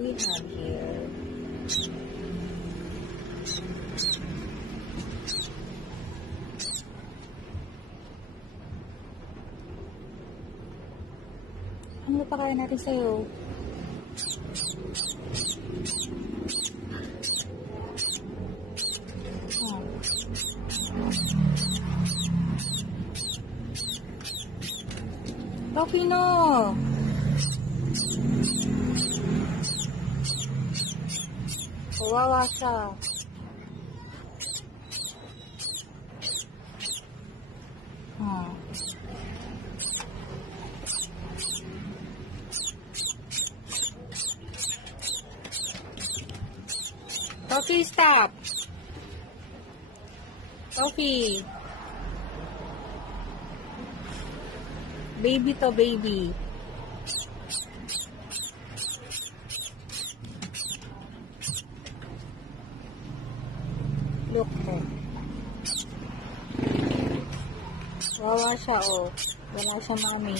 we have here? Ano pa kaya natin sa'yo? Tofino! Kawawa siya. Tofi, stop! Tofi! Baby to, baby. Look mo. Wawa siya, oh. Wala siya, mami.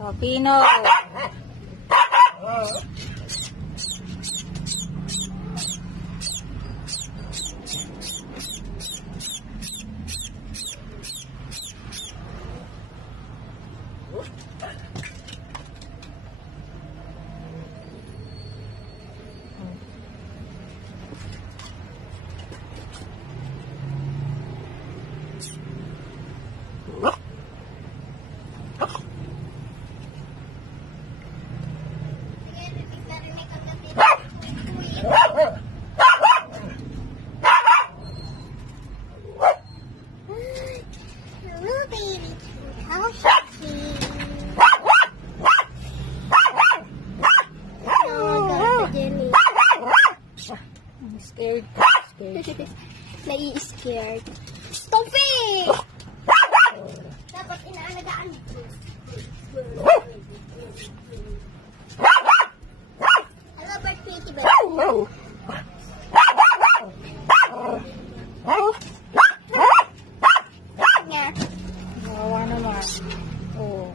Tofino! Scared. Nai-scared. Tofi! Dapat inaalagaan. Hello, bird pretty bird. Nga. Wawa naman. Oh.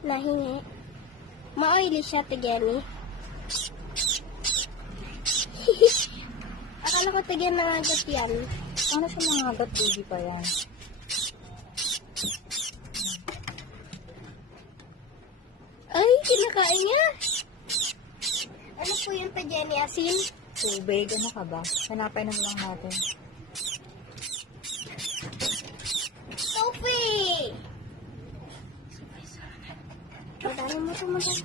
Nahingi. Ma-oily siya, Tigeni. Akala ko tigyan na agad yan. Paano siya mangagat, baby pa yan? Ay, kinakain niya. Ano po yung Tigeni? Asin? Tubig, ano ka ba? Hanapin na lang natin. Sophie! Madami mo ito, madami.